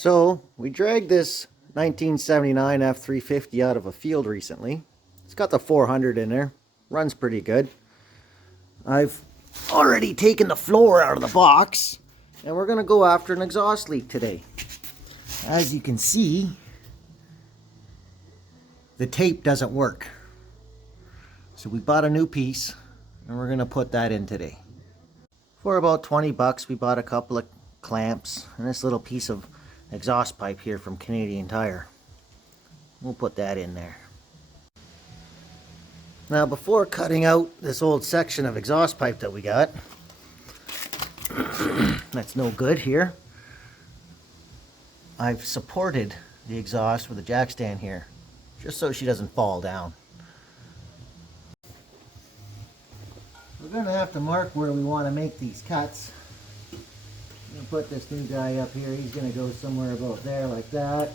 So we dragged this 1979 F350 out of a field recently. It's got the 400 in there, runs pretty good. I've already taken the floor out of the box and we're going to go after an exhaust leak today. As you can see, the tape doesn't work. So we bought a new piece and we're going to put that in today. For about 20 bucks we bought a couple of clamps and this little piece of exhaust pipe here from Canadian Tire. We'll put that in there. Now before cutting out this old section of exhaust pipe that we got, that's no good here, I've supported the exhaust with a jack stand here, just so she doesn't fall down. We're going to have to mark where we want to make these cuts. I'm going to put this new guy up here. He's going to go somewhere about there like that.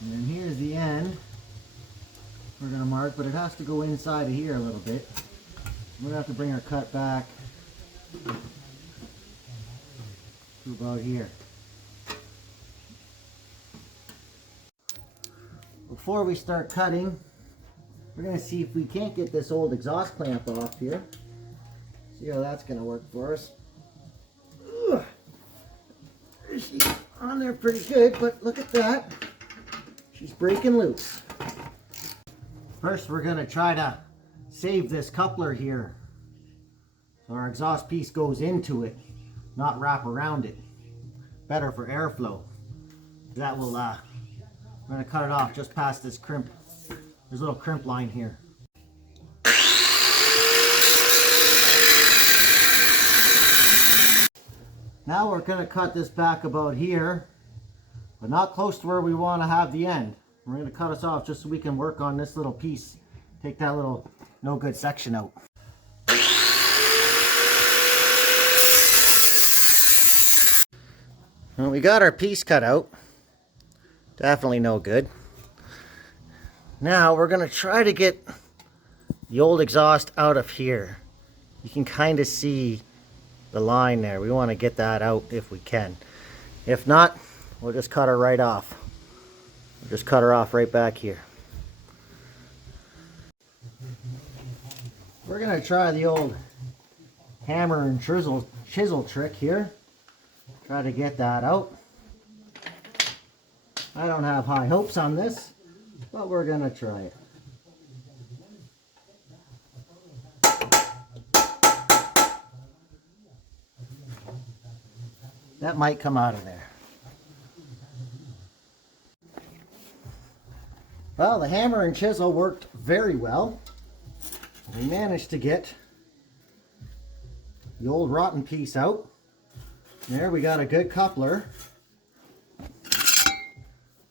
And then here's the end. We're going to mark, but it has to go inside of here a little bit. We're going to have to bring our cut back to about here. Before we start cutting, we're going to see if we can't get this old exhaust clamp off here. See how that's going to work for us. Ugh. She's on there pretty good, but look at that. She's breaking loose. First, we're going to try to save this coupler here, so our exhaust piece goes into it, not wrap around it. Better for airflow. That will, we're going to cut it off just past this crimp. There's a little crimp line here. Now we're going to cut this back about here, but not close to where we want to have the end. We're going to cut us off just so we can work on this little piece. Take that little no good section out. Well, we got our piece cut out. Definitely no good. Now we're going to try to get the old exhaust out of here. You can kind of see the line there. We want to get that out if we can. If not, we'll just cut her right off. We'll just cut her off right back here. We're going to try the old hammer and chisel trick here. Try to get that out. I don't have high hopes on this, but we're going to try it. That might come out of there. Well, the hammer and chisel worked very well. We managed to get the old rotten piece out. There we got a good coupler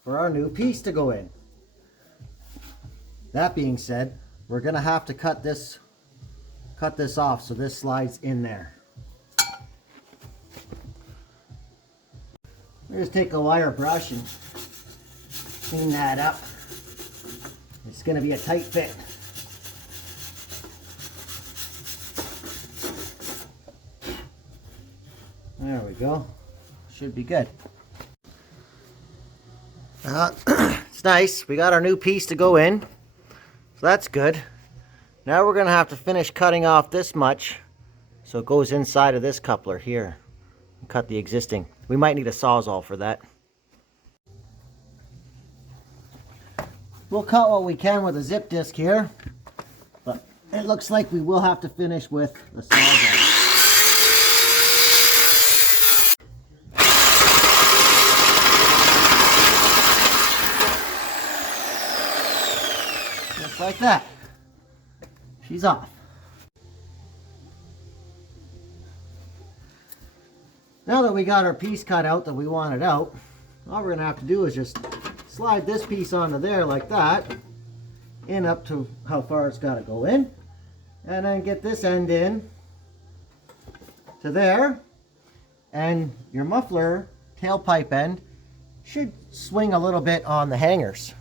for our new piece to go in. That being said, we're going to have to cut this off so this slides in there. We just take a wire brush and clean that up. It's going to be a tight fit. There we go. Should be good. It's nice. We got our new piece to go in. So that's good. Now we're going to have to finish cutting off this much so it goes inside of this coupler here. Cut the existing. We might need a Sawzall for that. We'll cut what we can with a zip disc here, but it looks like we will have to finish with the Sawzall. Just like that. She's off. Now that we got our piece cut out that we wanted out, all we're going to have to do is just slide this piece onto there like that, in up to how far it's got to go in, and then get this end in to there, and your muffler tailpipe end should swing a little bit on the hangers.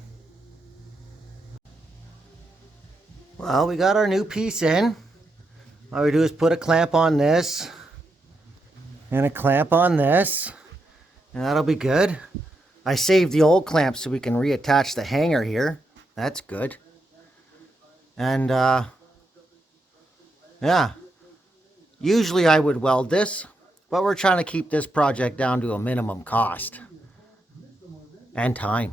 Well, we got our new piece in. All we do is put a clamp on this and a clamp on this. And that'll be good. I saved the old clamp so we can reattach the hanger here. That's good. And yeah, usually I would weld this, but we're trying to keep this project down to a minimum cost and time.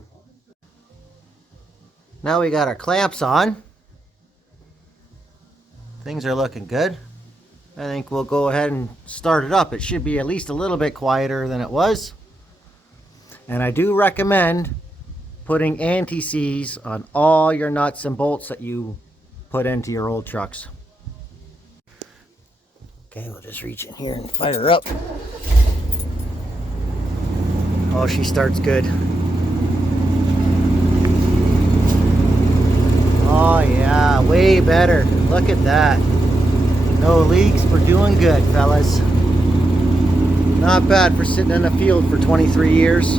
Now we got our clamps on. Things are looking good. I think we'll go ahead and start it up. It should be at least a little bit quieter than it was. And I do recommend putting anti-seize on all your nuts and bolts that you put into your old trucks. Okay, we'll just reach in here and fire her up. Oh, she starts good. Oh yeah, way better. Look at that. No leaks, we're doing good, fellas. Not bad for sitting in the field for 23 years.